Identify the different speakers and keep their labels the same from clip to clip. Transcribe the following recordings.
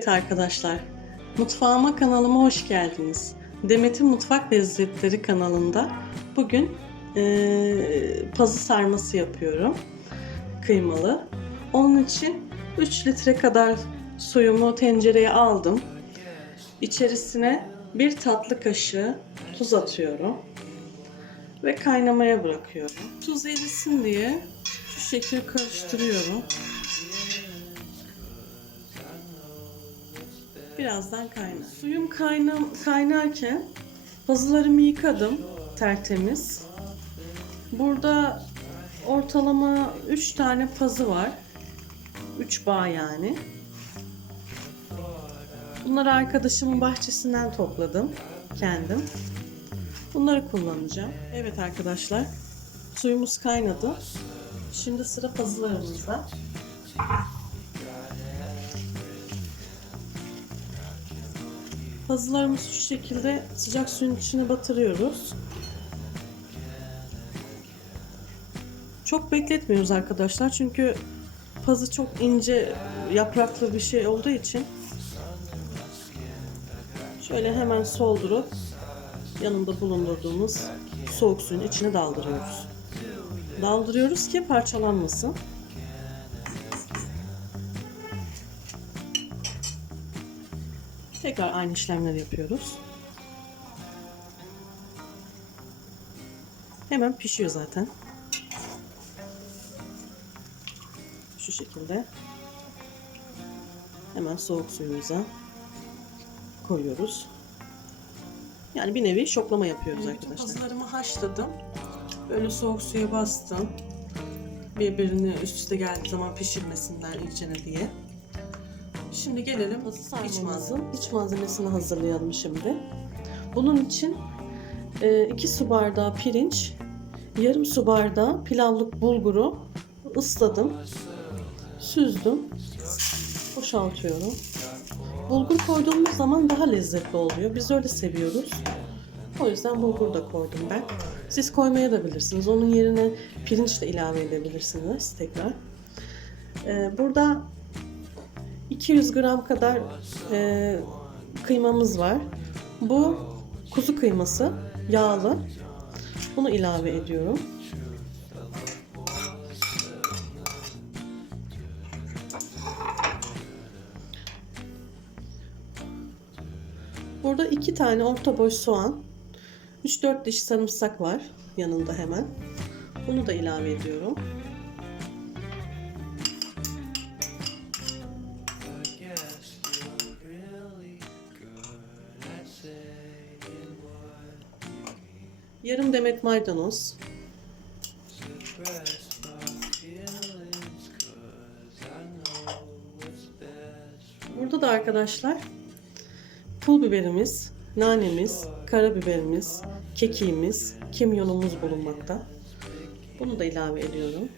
Speaker 1: Evet arkadaşlar, mutfağıma kanalıma hoş geldiniz. Demet'in Mutfak Lezzetleri kanalında bugün eee pazı sarması yapıyorum. Kıymalı. Onun için 3 litre kadar suyumu tencereye aldım. İçerisine bir tatlı kaşığı tuz atıyorum. Ve kaynamaya bırakıyorum. Tuz erisin diye şu şekilde karıştırıyorum. Birazdan kaynar. Suyum kayna kaynarken pazılarımı yıkadım tertemiz. Burada ortalama 3 tane pazı var. 3 bağ yani. Bunları arkadaşımın bahçesinden topladım kendim. Bunları kullanacağım. Evet arkadaşlar. Suyumuz kaynadı. Şimdi sıra pazılarımızda. Pazılarımızı şu şekilde sıcak suyun içine batırıyoruz. Çok bekletmiyoruz arkadaşlar çünkü pazı çok ince yapraklı bir şey olduğu için şöyle hemen soldurup yanında bulundurduğumuz soğuk suyun içine daldırıyoruz. Daldırıyoruz ki parçalanmasın. Tekrar aynı işlemleri yapıyoruz. Hemen pişiyor zaten. Şu şekilde. Hemen soğuk suyumuza koyuyoruz. Yani bir nevi şoklama yapıyoruz arkadaşlar. Pazılarımı haşladım. Böyle soğuk suya bastım. Birbirini üst üste geldiği zaman pişirmesinler iyicene diye. Şimdi gelelim iç malzeme. İç malzemesini hazırlayalım şimdi. Bunun için 2 su bardağı pirinç, yarım su bardağı pilavlık bulguru ısladım, süzdüm, boşaltıyorum. Bulgur koyduğumuz zaman daha lezzetli oluyor. Biz öyle seviyoruz. O yüzden bulgur da koydum ben. Siz koymaya da bilirsiniz. Onun yerine pirinç de ilave edebilirsiniz tekrar. Ee, burada 200 gram kadar e, kıymamız var. Bu kuzu kıyması, yağlı. Bunu ilave ediyorum. Burada iki tane orta boy soğan, 3-4 diş sarımsak var yanında hemen. Bunu da ilave ediyorum. Yarım demet maydanoz. Burada da arkadaşlar pul biberimiz, nanemiz, karabiberimiz, kekiğimiz, kimyonumuz bulunmakta. Bunu da ilave ediyorum.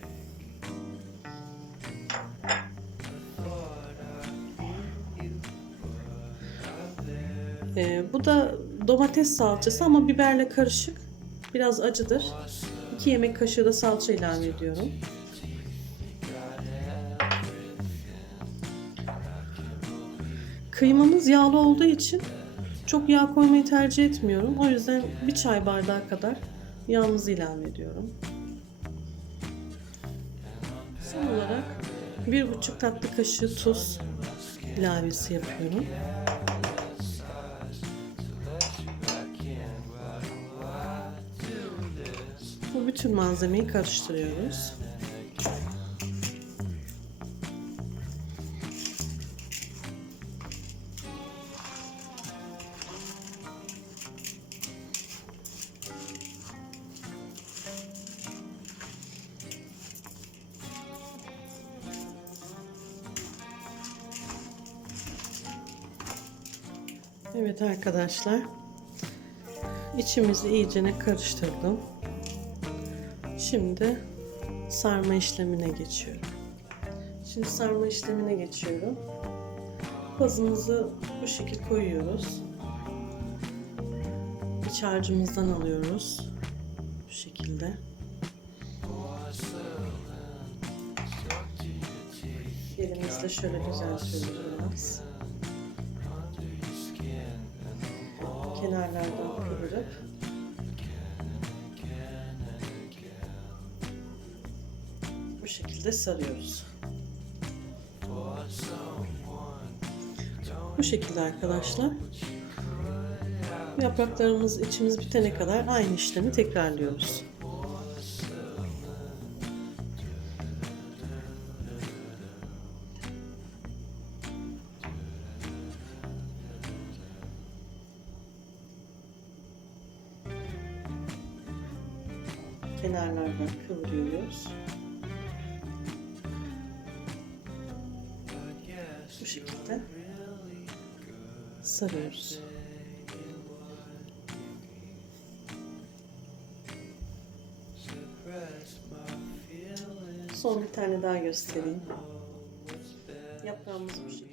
Speaker 1: Ee, bu da domates salçası ama biberle karışık. Biraz acıdır. 2 yemek kaşığı da salça ilave ediyorum. Kıymamız yağlı olduğu için çok yağ koymayı tercih etmiyorum. O yüzden bir çay bardağı kadar yağımızı ilave ediyorum. Son olarak bir buçuk tatlı kaşığı tuz ilavesi yapıyorum. Bütün malzemeyi karıştırıyoruz. Evet arkadaşlar. İçimizi iyicene karıştırdım. Şimdi sarma işlemine geçiyorum. Şimdi sarma işlemine geçiyorum. Pazımızı bu şekil koyuyoruz. İç harcımızdan alıyoruz. Bu şekilde. Elimizle şöyle güzel sürüyoruz. Kenarlardan kıvırıp şekilde sarıyoruz. Bu şekilde arkadaşlar. Yapraklarımız içimiz bitene kadar aynı işlemi tekrarlıyoruz. Kenarlardan kıvırıyoruz. Sarıyoruz. Son bir tane daha göstereyim. Yaprağımız bu şekilde.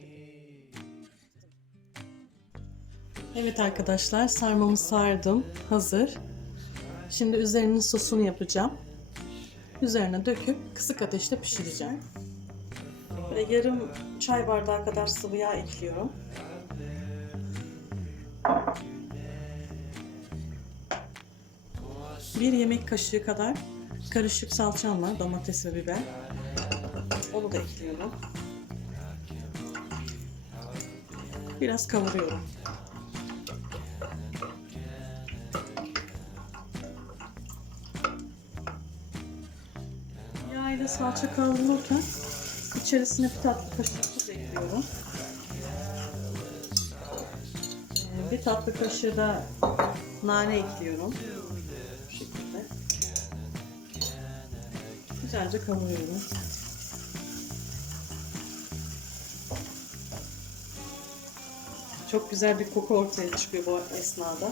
Speaker 1: Evet arkadaşlar sarmamı sardım. Hazır. Şimdi üzerinin sosunu yapacağım. Üzerine döküp kısık ateşte pişireceğim. Böyle yarım çay bardağı kadar sıvı yağ ekliyorum. Bir yemek kaşığı kadar karışık salçam var, domates ve biber. Onu da ekliyorum. Biraz kavuruyorum. Yağ ile salça kavrulurken içerisine bir tatlı kaşığı tuz ekliyorum. Ee, Bir tatlı kaşığı da nane ekliyorum. Güzelce kavuruyorum. Çok güzel bir koku ortaya çıkıyor bu esnada.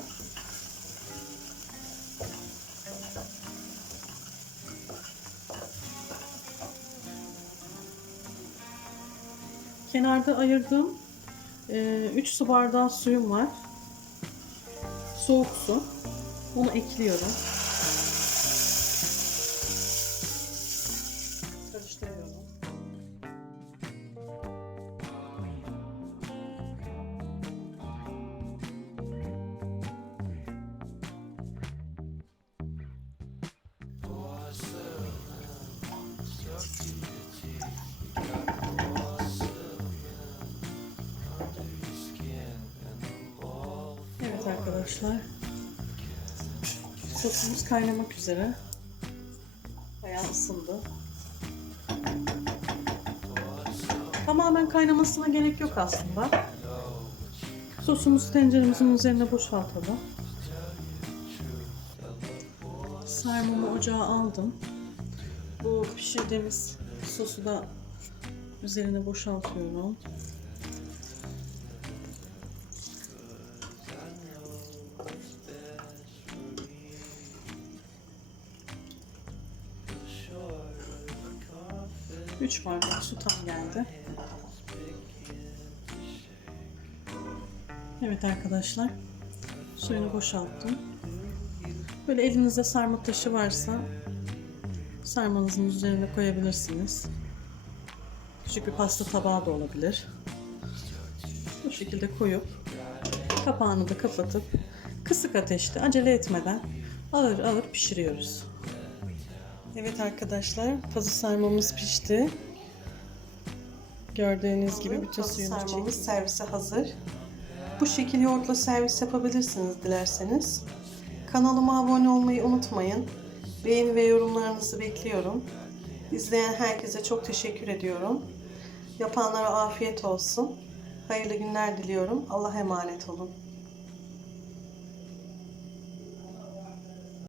Speaker 1: Kenarda ayırdığım 3 su bardağı suyum var. Soğuk su. Onu ekliyorum. Arkadaşlar. Sosumuz kaynamak üzere. Bayağı ısındı. Tamamen kaynamasına gerek yok aslında. Sosumuzu tenceremizin üzerine boşaltalım. Sarmamı ocağa aldım. Bu pişirdiğimiz sosu da üzerine boşaltıyorum. Üç bardak su tam geldi. Evet arkadaşlar. Suyunu boşalttım. Böyle elinizde sarma taşı varsa sarmanızın üzerine koyabilirsiniz. Küçük bir pasta tabağı da olabilir. Bu şekilde koyup kapağını da kapatıp kısık ateşte acele etmeden ağır ağır pişiriyoruz. Evet arkadaşlar pazı sarmamız pişti. Gördüğünüz gibi bütün suyunu sarmamız servise hazır. Bu şekilde yoğurtla servis yapabilirsiniz dilerseniz. Kanalıma abone olmayı unutmayın. Beğeni ve yorumlarınızı bekliyorum. İzleyen herkese çok teşekkür ediyorum. Yapanlara afiyet olsun. Hayırlı günler diliyorum. Allah'a emanet olun.